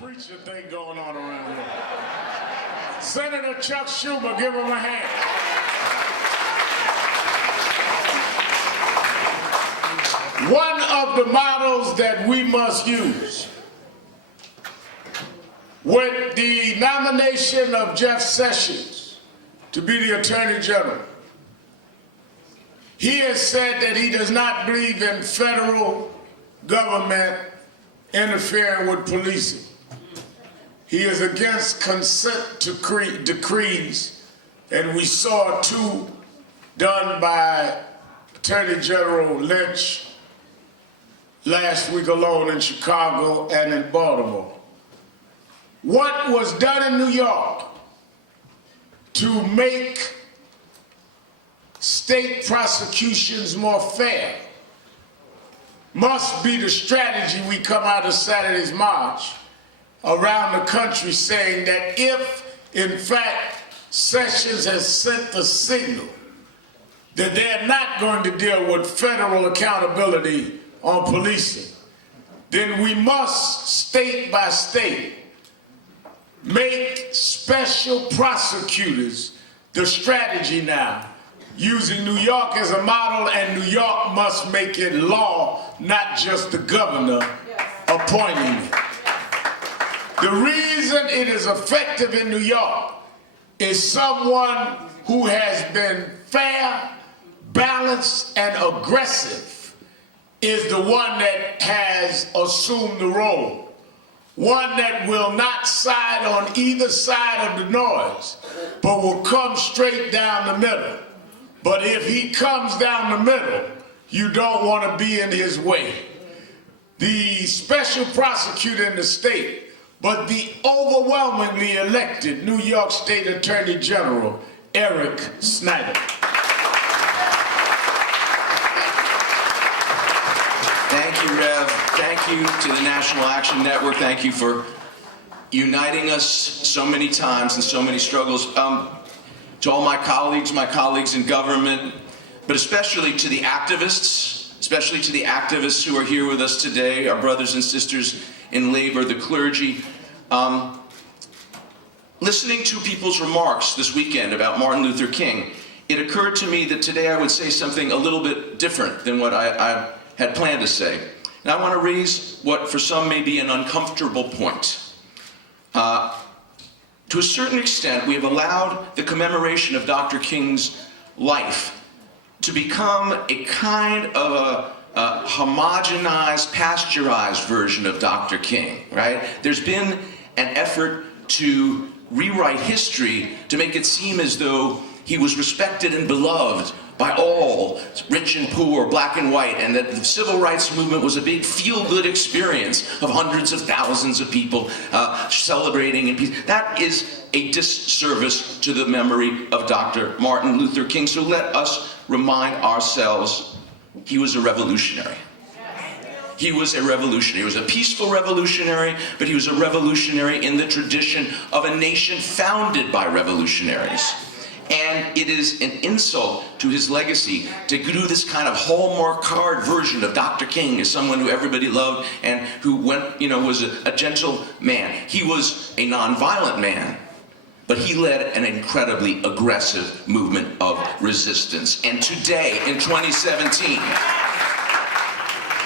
preacher thing going on around here. Senator Chuck Schumer, give him a hand. One of the models that we must use with the nomination of Jeff Sessions to be the Attorney General, he has said that he does not believe in federal government interfering with policing. He is against consent decrees, and we saw two done by Attorney General Lynch last week alone in Chicago and in Baltimore. What was done in New York to make state prosecutions more fair must be the strategy we come out of Saturday's march around the country, saying that if, in fact, Sessions has sent the signal that they're not going to deal with federal accountability on policing, then we must, state by state, make special prosecutors the strategy now, using New York as a model, and New York must make it law, not just the governor appointing it. The reason it is effective in New York is someone who has been fair, balanced, and aggressive is the one that has assumed the role. One that will not side on either side of the noise, but will come straight down the middle. But if he comes down the middle, you don't want to be in his way. The special prosecutor in the state, but the overwhelmingly elected New York State Attorney General, Eric Sneiderman. Thank you, Rev. Thank you to the National Action Network. Thank you for uniting us so many times and so many struggles. To all my colleagues in government, but especially to the activists, who are here with us today, our brothers and sisters in labor, the clergy. Listening to people's remarks this weekend about Martin Luther King, it occurred to me that today I would say something a little bit different than what I had planned to say. And I want to raise what for some may be an uncomfortable point. To a certain extent, we have allowed the commemoration of Dr. King's life to become a kind of a homogenized, pasteurized version of Dr. King, right? There's been an effort to rewrite history to make it seem as though he was respected and beloved by all, rich and poor, black and white, and that the civil rights movement was a big feel-good experience of hundreds of thousands of people celebrating in peace. That is a disservice to the memory of Dr. Martin Luther King. So let us remind ourselves, he was a revolutionary. He was a revolutionary. He was a peaceful revolutionary, but he was a revolutionary in the tradition of a nation founded by revolutionaries. And it is an insult to his legacy to do this kind of Hallmark card version of Dr. King as someone who everybody loved and who was a gentle man. He was a nonviolent man, but he led an incredibly aggressive movement of resistance. And today, in 2017,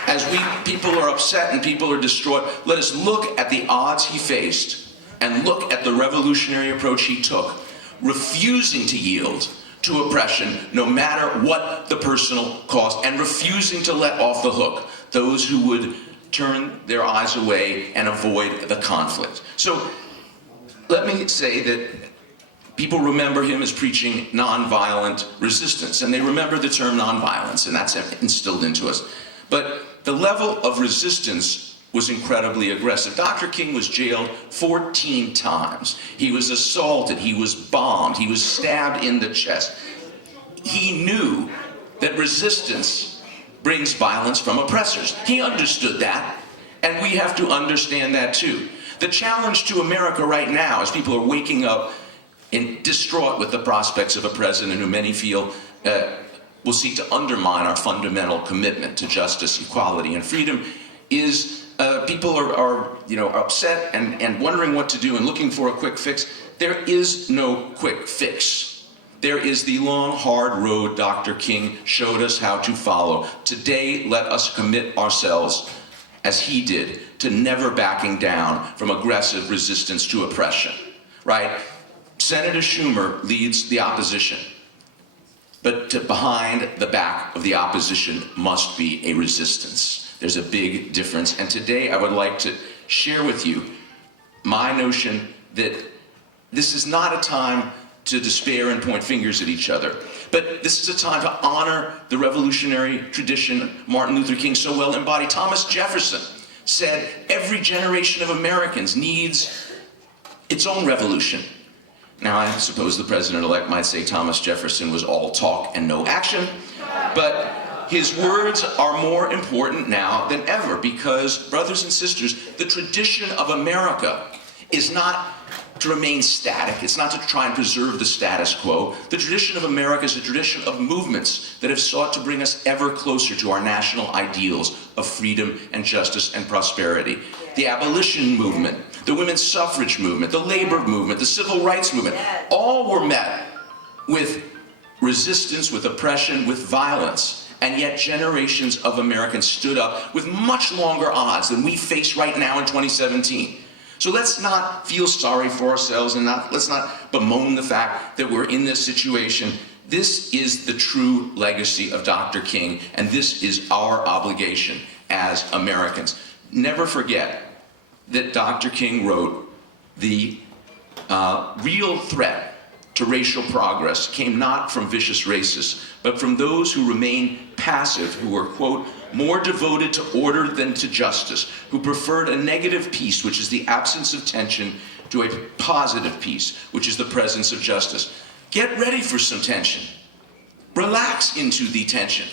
as people are upset and people are distraught, let us look at the odds he faced and look at the revolutionary approach he took, refusing to yield to oppression no matter what the personal cost, and refusing to let off the hook those who would turn their eyes away and avoid the conflict. So let me say that people remember him as preaching nonviolent resistance, and they remember the term nonviolence, and that's instilled into us. But the level of resistance was incredibly aggressive. Dr. King was jailed 14 times. He was assaulted, he was bombed, he was stabbed in the chest. He knew that resistance brings violence from oppressors. He understood that, and we have to understand that too. The challenge to America right now, as people are waking up and distraught with the prospects of a president who many feel will seek to undermine our fundamental commitment to justice, equality, and freedom, is people are upset and wondering what to do and looking for a quick fix. There is no quick fix. There is the long, hard road Dr. King showed us how to follow. Today, let us commit ourselves, as he did, to never backing down from aggressive resistance to oppression, right? Senator Schumer leads the opposition, but behind the back of the opposition must be a resistance. There's a big difference. And today I would like to share with you my notion that this is not a time to despair and point fingers at each other, but this is a time to honor the revolutionary tradition Martin Luther King so well embodied. Thomas Jefferson said every generation of Americans needs its own revolution. Now, I suppose the president-elect might say Thomas Jefferson was all talk and no action, but his words are more important now than ever because, brothers and sisters, the tradition of America is not to remain static. It's not to try and preserve the status quo. The tradition of America is a tradition of movements that have sought to bring us ever closer to our national ideals of freedom and justice and prosperity. The abolition movement, the women's suffrage movement, the labor movement, the civil rights movement, all were met with resistance, with oppression, with violence. And yet generations of Americans stood up with much longer odds than we face right now in 2017. So let's not feel sorry for ourselves and let's not bemoan the fact that we're in this situation. This is the true legacy of Dr. King, and this is our obligation as Americans. Never forget that Dr. King wrote the real threat to racial progress came not from vicious racists, but from those who remain passive, who were, quote, more devoted to order than to justice, who preferred a negative peace, which is the absence of tension, to a positive peace, which is the presence of justice. Get ready for some tension. Relax into the tension.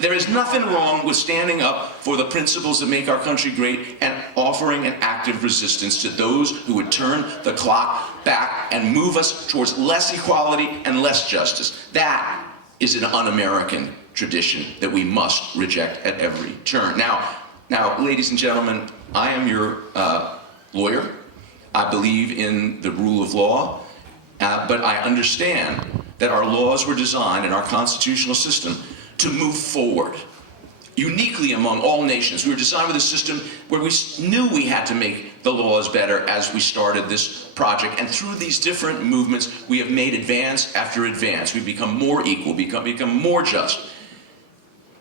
There is nothing wrong with standing up for the principles that make our country great and offering an active resistance to those who would turn the clock back and move us towards less equality and less justice. That is an un-American tradition that we must reject at every turn. Now, ladies and gentlemen, I am your lawyer. I believe in the rule of law, but I understand that our laws were designed in our constitutional system to move forward. Uniquely among all nations, we were designed with a system where we knew we had to make the laws better as we started this project. And through these different movements, we have made advance after advance. We've become more equal, become more just.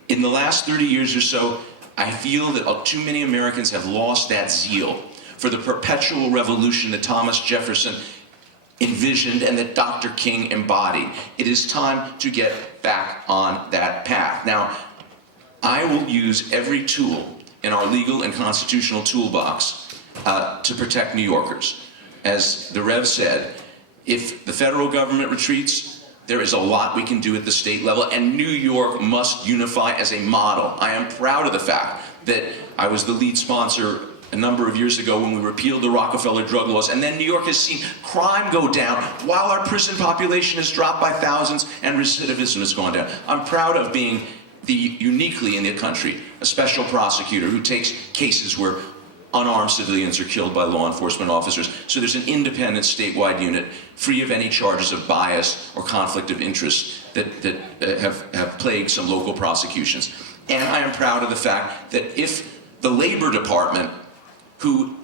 In the last 30 years or so, I feel that too many Americans have lost that zeal for the perpetual revolution that Thomas Jefferson envisioned and that Dr. King embodied. It is time to get back on that path. Now, I will use every tool in our legal and constitutional toolbox to protect New Yorkers. As the Rev said, if the federal government retreats, there is a lot we can do at the state level, and New York must unify as a model. I am proud of the fact that I was the lead sponsor a number of years ago when we repealed the Rockefeller drug laws, and then New York has seen crime go down while our prison population has dropped by thousands and recidivism has gone down. I'm proud of being uniquely in the country, a special prosecutor who takes cases where unarmed civilians are killed by law enforcement officers. So there's an independent statewide unit free of any charges of bias or conflict of interest that have plagued some local prosecutions. And I am proud of the fact that if the Labor Department, whose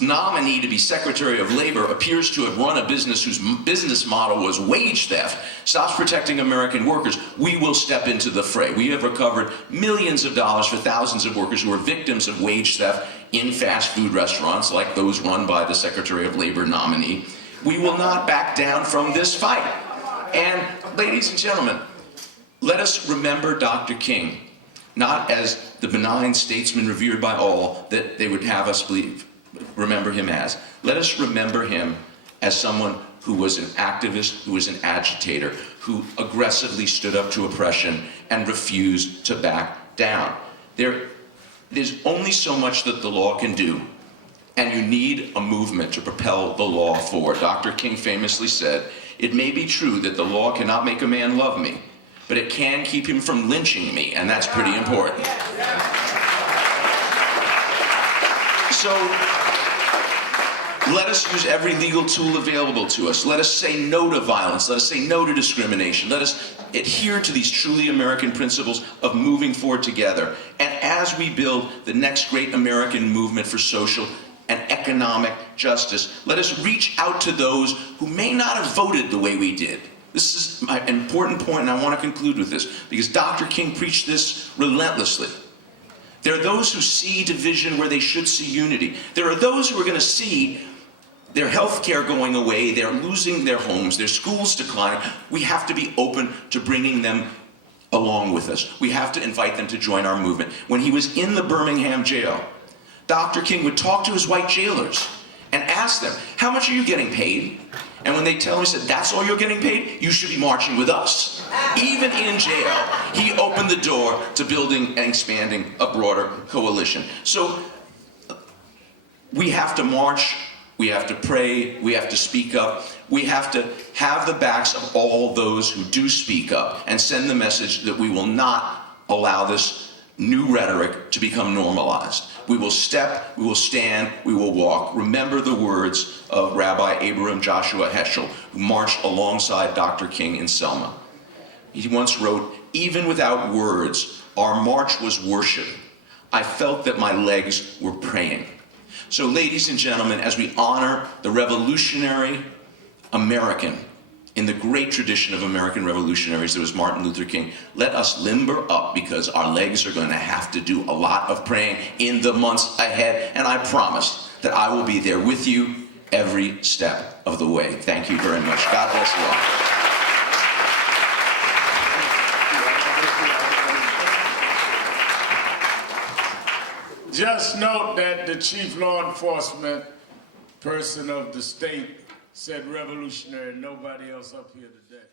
nominee to be Secretary of Labor appears to have run a business whose business model was wage theft, stops protecting American workers, we will step into the fray. We have recovered millions of dollars for thousands of workers who are victims of wage theft in fast food restaurants like those run by the Secretary of Labor nominee. We will not back down from this fight. And ladies and gentlemen, let us remember Dr. King, not as the benign statesman revered by all that they would have us believe. Remember him as. Let us remember him as someone who was an activist, who was an agitator, who aggressively stood up to oppression and refused to back down. There's only so much that the law can do, and you need a movement to propel the law forward. Dr. King famously said, "It may be true that the law cannot make a man love me, but it can keep him from lynching me," and that's pretty important. So let us use every legal tool available to us. Let us say no to violence. Let us say no to discrimination. Let us adhere to these truly American principles of moving forward together. And as we build the next great American movement for social and economic justice, let us reach out to those who may not have voted the way we did. This is an important point, and I want to conclude with this, because Dr. King preached this relentlessly. There are those who see division where they should see unity. There are those who are going to see their health care going away, they're losing their homes, their schools declining. We have to be open to bringing them along with us. We have to invite them to join our movement. When he was in the Birmingham jail, Dr. King would talk to his white jailers and ask them, how much are you getting paid? And when they tell him, he said, that's all you're getting paid? You should be marching with us. Even in jail, he opened the door to building and expanding a broader coalition. So we have to march, we have to pray, we have to speak up, we have to have the backs of all those who do speak up and send the message that we will not allow this new rhetoric to become normalized. We will step, we will stand, we will walk. Remember the words of Rabbi Abraham Joshua Heschel, who marched alongside Dr. King in Selma. He once wrote, even without words, our march was worship. I felt that my legs were praying. So ladies and gentlemen, as we honor the revolutionary American in the great tradition of American revolutionaries that was Martin Luther King, let us limber up, because our legs are going to have to do a lot of praying in the months ahead, and I promise that I will be there with you every step of the way. Thank you very much. God bless you all. Just note that the chief law enforcement person of the state said revolutionary, nobody else up here today.